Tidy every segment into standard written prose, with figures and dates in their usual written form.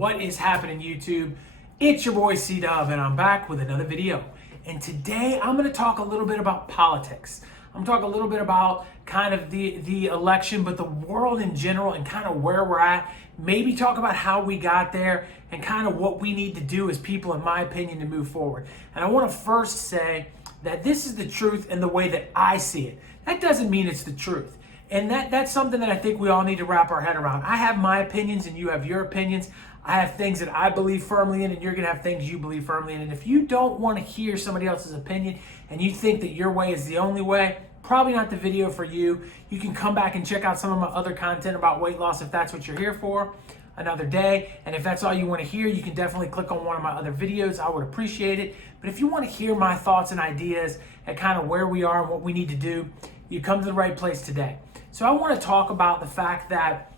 What is happening, YouTube? It's your boy C-Dub, and I'm back with another video. And today I'm going to talk a little bit about politics. I'm going to talk a little bit about kind of the election, but the world in general and kind of where we're at. Maybe talk about how we got there and kind of what we need to do as people, in my opinion, to move forward. And I want to first say that this is the truth and the way that I see it. That doesn't mean it's the truth. And that's something that I think we all need to wrap our head around. I have my opinions and you have your opinions. I have things that I believe firmly in and you're going to have things you believe firmly in. And if you don't want to hear somebody else's opinion and you think that your way is the only way, probably not the video for you. You can come back and check out some of my other content about weight loss if that's what you're here for another day. And if that's all you want to hear, you can definitely click on one of my other videos. I would appreciate it. But if you want to hear my thoughts and ideas and kind of where we are and what we need to do, you come to the right place today. So I want to talk about the fact that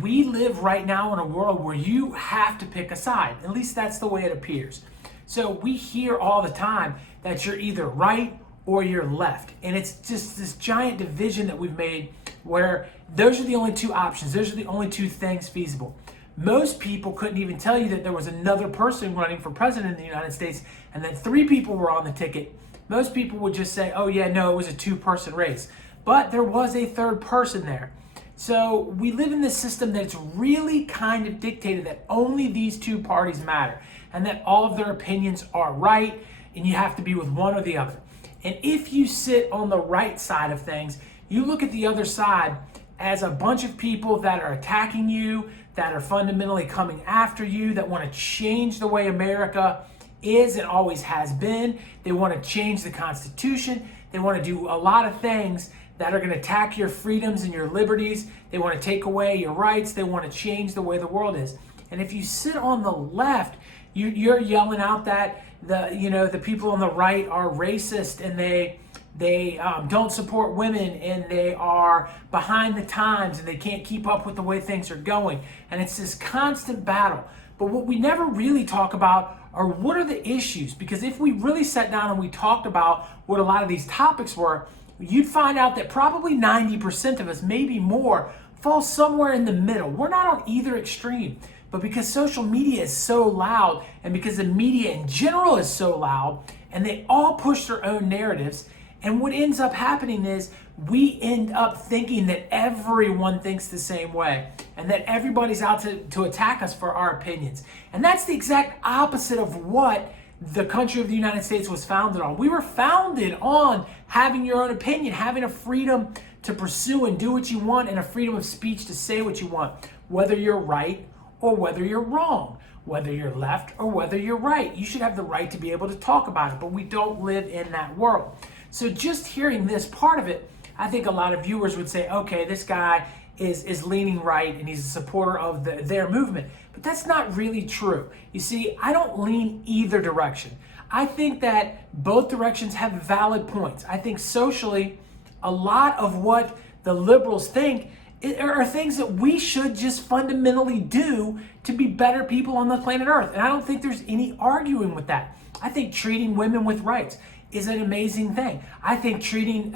we live right now in a world where you have to pick a side. At least that's the way it appears. So we hear all the time that you're either right or you're left. And it's just this giant division that we've made where those are the only two options. Those are the only two things feasible. Most people couldn't even tell you that there was another person running for president in the United States and that 3 people were on the ticket. Most people would just say, oh yeah, no, it was a 2-person race. But there was a 3rd person there. So we live in this system that's really kind of dictated that only these 2 parties matter and that all of their opinions are right and you have to be with one or the other. And if you sit on the right side of things, you look at the other side as a bunch of people that are attacking you, that are fundamentally coming after you, that want to change the way America is and always has been. They want to change the Constitution. They want to do a lot of things that are going to attack your freedoms and your liberties. They want to take away your rights. They want to change the way the world is. And if you sit on the left, you're yelling out that the people on the right are racist and they don't support women and they are behind the times and they can't keep up with the way things are going. And it's this constant battle. But what we never really talk about are what are the issues? Because if we really sat down and we talked about what a lot of these topics were, you'd find out that probably 90% of us, maybe more, fall somewhere in the middle. We're not on either extreme. But because social media is so loud and because the media in general is so loud and they all push their own narratives, and what ends up happening is we end up thinking that everyone thinks the same way and that everybody's out to attack us for our opinions. And that's the exact opposite of what the country of the United States was founded on. We were founded on having your own opinion, having a freedom to pursue and do what you want, and a freedom of speech to say what you want, whether you're right or whether you're wrong, whether you're left or whether you're right. You should have the right to be able to talk about it, but we don't live in that world. So just hearing this part of it, I think a lot of viewers would say, okay, this guy is leaning right and he's a supporter of their movement. But that's not really true. You see, I don't lean either direction. I think that both directions have valid points. I think socially, a lot of what the liberals think are things that we should just fundamentally do to be better people on the planet Earth. And I don't think there's any arguing with that. I think treating women with rights is an amazing thing. I think treating,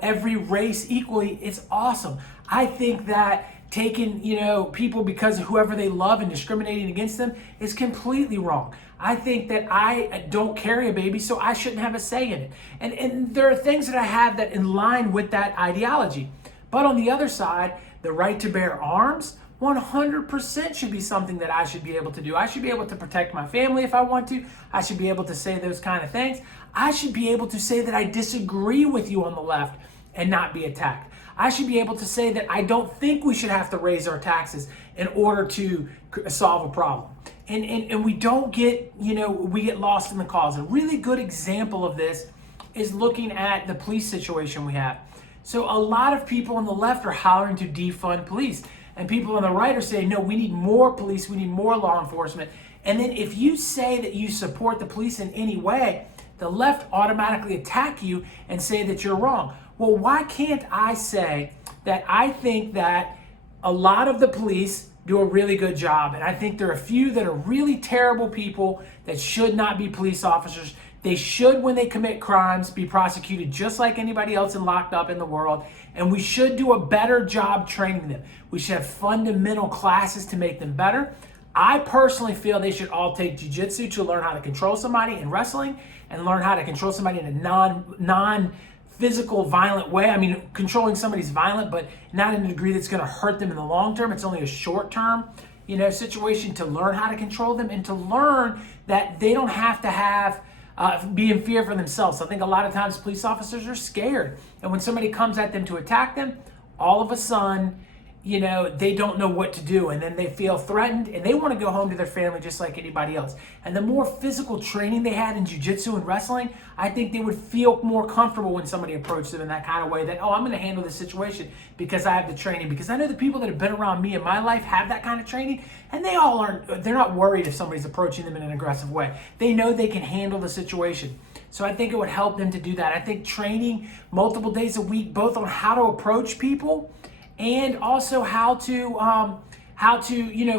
every race equally is awesome. I think that taking, people because of whoever they love and discriminating against them is completely wrong. I think that I don't carry a baby, so I shouldn't have a say in it. And there are things that I have that in line with that ideology. But on the other side, the right to bear arms, 100% should be something that I should be able to do. I should be able to protect my family if I want to. I should be able to say those kind of things. I should be able to say that I disagree with you on the left and not be attacked. I should be able to say that I don't think we should have to raise our taxes in order to solve a problem. And we don't get, we get lost in the cause. A really good example of this is looking at the police situation we have. So a lot of people on the left are hollering to defund police. And people on the right are saying, no, we need more police, we need more law enforcement. And then if you say that you support the police in any way, the left automatically attack you and say that you're wrong. Well, why can't I say that I think that a lot of the police do a really good job, and I think there are a few that are really terrible people that should not be police officers. They should, when they commit crimes, be prosecuted just like anybody else and locked up in the world. And we should do a better job training them. We should have fundamental classes to make them better. I personally feel they should all take jiu-jitsu to learn how to control somebody in wrestling and learn how to control somebody in a non physical violent way. I mean, controlling somebody's violent, but not in a degree that's going to hurt them in the long term. It's only a short term, situation to learn how to control them and to learn that they don't have to be in fear for themselves. I think a lot of times police officers are scared, and when somebody comes at them to attack them, all of a sudden, they don't know what to do, and then they feel threatened and they want to go home to their family just like anybody else. And the more physical training they had in jiu-jitsu and wrestling, I think they would feel more comfortable when somebody approached them in that kind of way, that, oh, I'm going to handle this situation because I have the training. Because I know the people that have been around me in my life have that kind of training, and they're not worried if somebody's approaching them in an aggressive way. They know they can handle the situation. So I think it would help them to do that. I think training multiple days a week, both on how to approach people and also how to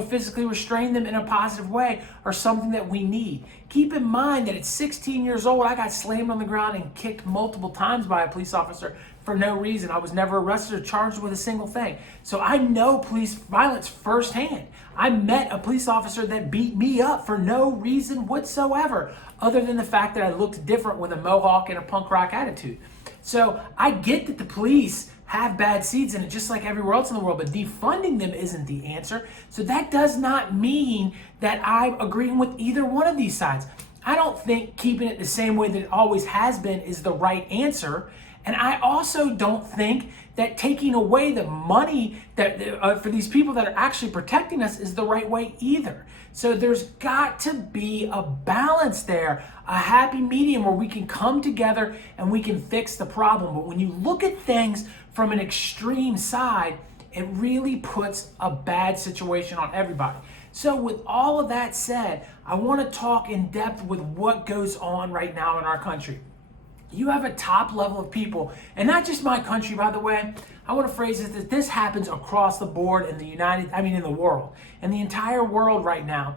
physically restrain them in a positive way, are something that we need. Keep in mind that at 16 years old, I got slammed on the ground and kicked multiple times by a police officer for no reason. I was never arrested or charged with a single thing. So I know police violence firsthand. I met a police officer that beat me up for no reason whatsoever, other than the fact that I looked different with a mohawk and a punk rock attitude. So I get that the police have bad seeds in it, just like everywhere else in the world, but defunding them isn't the answer. So that does not mean that I'm agreeing with either one of these sides. I don't think keeping it the same way that it always has been is the right answer. And I also don't think that taking away the money that for these people that are actually protecting us is the right way either. So there's got to be a balance there, a happy medium where we can come together and we can fix the problem. But when you look at things from an extreme side, it really puts a bad situation on everybody. So with all of that said, I want to talk in depth with what goes on right now in our country. You have a top level of people, and not just my country, by the way. I want to phrase it that this happens across the board in the world. In the entire world right now,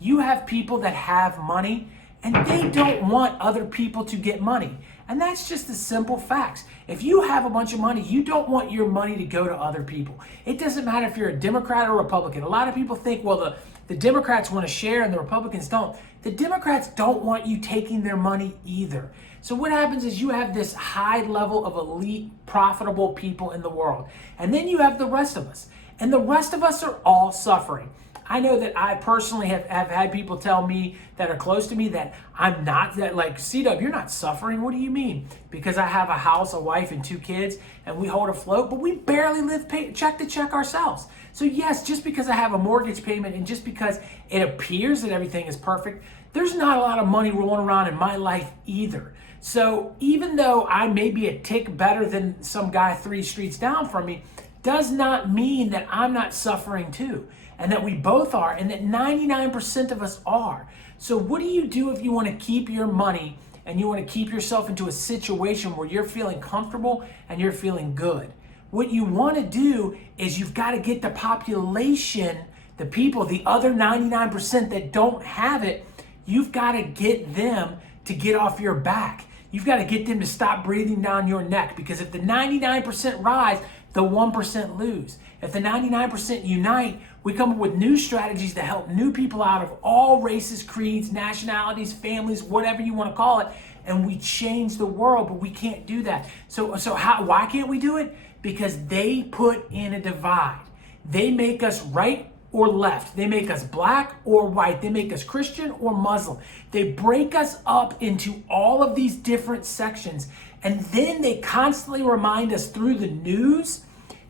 you have people that have money and they don't want other people to get money. And that's just the simple facts. If you have a bunch of money, you don't want your money to go to other people. It doesn't matter if you're a Democrat or Republican. A lot of people think, well, the Democrats want to share and the Republicans don't. The Democrats don't want you taking their money either. So what happens is you have this high level of elite, profitable people in the world. And then you have the rest of us. And the rest of us are all suffering. I know that I personally have had people tell me that are close to me that I'm not, that like, C-Dub, you're not suffering. What do you mean? Because I have a house, a wife, and 2 kids, and we hold afloat, but we barely live check to check ourselves. So yes, just because I have a mortgage payment and just because it appears that everything is perfect, there's not a lot of money rolling around in my life either. So even though I may be a tick better than some guy 3 streets down from me, does not mean that I'm not suffering too, and that we both are, and that 99% of us are. So what do you do if you want to keep your money and you want to keep yourself into a situation where you're feeling comfortable and you're feeling good? What you want to do is you've got to get the population, the people, the other 99% that don't have it, you've got to get them to get off your back. You've got to get them to stop breathing down your neck, because if the 99% rise, the 1% lose. If the 99% unite, we come up with new strategies to help new people out of all races, creeds, nationalities, families, whatever you want to call it, and we change the world. But we can't do that. So why can't we do it? Because they put in a divide. They make us right or left. They make us black or white. They make us Christian or Muslim. They break us up into all of these different sections. And then they constantly remind us through the news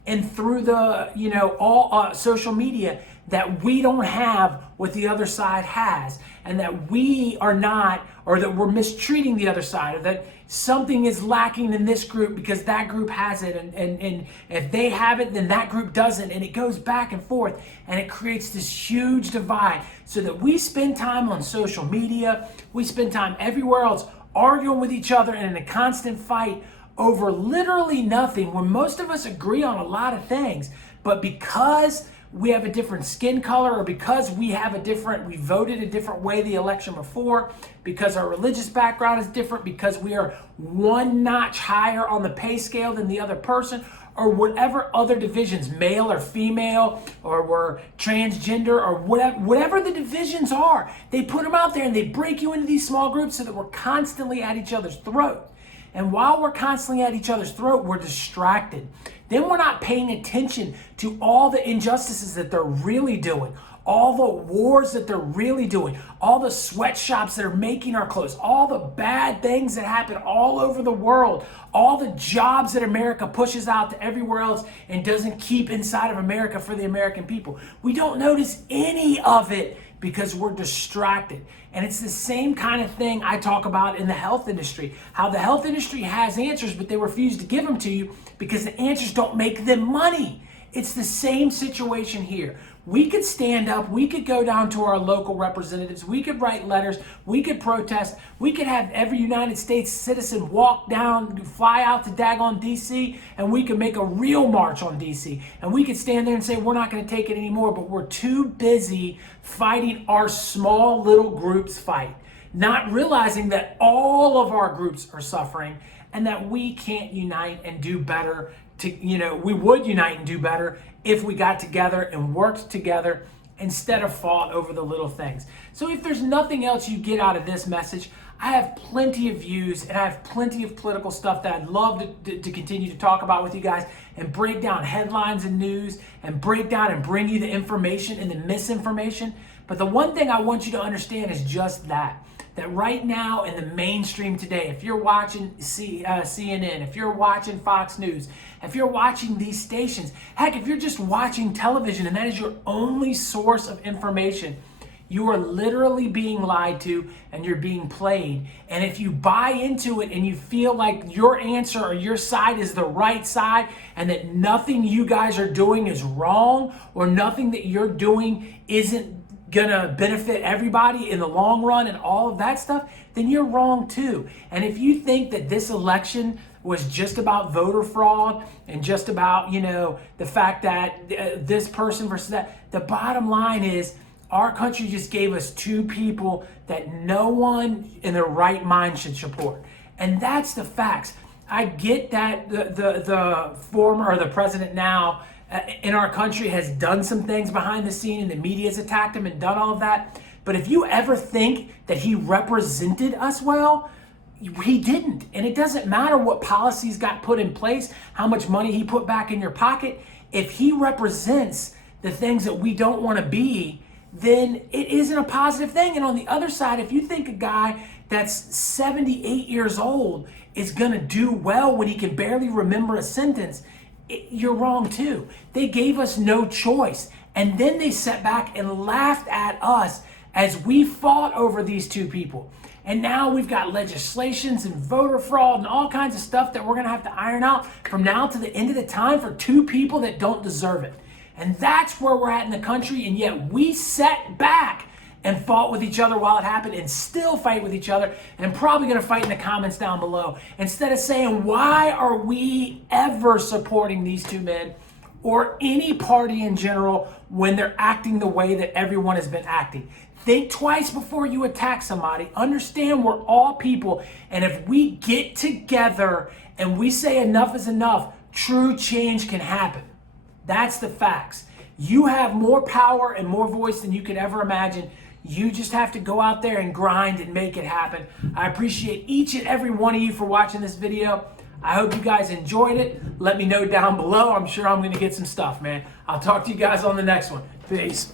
and through the, all social media that we don't have what the other side has, and that we are not, or that we're mistreating the other side, or that something is lacking in this group because that group has it, and if they have it, then that group doesn't, and it goes back and forth, and it creates this huge divide, so that we spend time on social media, we spend time everywhere else arguing with each other and in a constant fight over literally nothing, when most of us agree on a lot of things, but because we have a different skin color, or because we voted a different way the election before, because our religious background is different, because we are one notch higher on the pay scale than the other person, or whatever other divisions, male or female, or we're transgender, or whatever the divisions are, they put them out there and they break you into these small groups so that we're constantly at each other's throat. And while we're constantly at each other's throat, we're distracted. Then we're not paying attention to all the injustices that they're really doing, all the wars that they're really doing, all the sweatshops that are making our clothes, all the bad things that happen all over the world, all the jobs that America pushes out to everywhere else and doesn't keep inside of America for the American people. We don't notice any of it because we're distracted. And it's the same kind of thing I talk about in the health industry. How the health industry has answers, but they refuse to give them to you because the answers don't make them money. It's the same situation here. We could stand up, we could go down to our local representatives, we could write letters, we could protest, we could have every United States citizen walk down, fly out to daggone DC, and we could make a real march on DC. And we could stand there and say, we're not gonna take it anymore, but we're too busy fighting our small little groups fight, not realizing that all of our groups are suffering and that we can't unite and do better. We would unite and do better if we got together and worked together instead of fought over the little things. So if there's nothing else you get out of this message, I have plenty of views and I have plenty of political stuff that I'd love to continue to talk about with you guys and break down headlines and news and break down and bring you the information and the misinformation. But the one thing I want you to understand is just that right now in the mainstream today, if you're watching CNN, if you're watching Fox News, if you're watching these stations, heck, if you're just watching television and that is your only source of information, you are literally being lied to and you're being played. And if you buy into it and you feel like your answer or your side is the right side and that nothing you guys are doing is wrong or nothing that you're doing isn't gonna benefit everybody in the long run and all of that stuff, then you're wrong too. And if you think that this election was just about voter fraud and just about, the fact that this person versus that, the bottom line is our country just gave us two people that no one in their right mind should support. And that's the facts. I get that the former or the president now in our country has done some things behind the scene and the media's attacked him and done all of that. But if you ever think that he represented us well, he didn't. And it doesn't matter what policies got put in place, how much money he put back in your pocket. If he represents the things that we don't want to be, then it isn't a positive thing. And on the other side, if you think a guy that's 78 years old is going to do well when he can barely remember a sentence, you're wrong too. They gave us no choice. And then they sat back and laughed at us as we fought over these two people. And now we've got legislations and voter fraud and all kinds of stuff that we're going to have to iron out from now to the end of the time for two people that don't deserve it. And that's where we're at in the country. And yet we sat back and fought with each other while it happened and still fight with each other and probably going to fight in the comments down below. Instead of saying, why are we ever supporting these two men or any party in general when they're acting the way that everyone has been acting? Think twice before you attack somebody. Understand we're all people. And if we get together and we say enough is enough, true change can happen. That's the facts. You have more power and more voice than you could ever imagine. You just have to go out there and grind and make it happen. I appreciate each and every one of you for watching this video. I hope you guys enjoyed it. Let me know down below. I'm sure I'm going to get some stuff, man. I'll talk to you guys on the next one. Peace.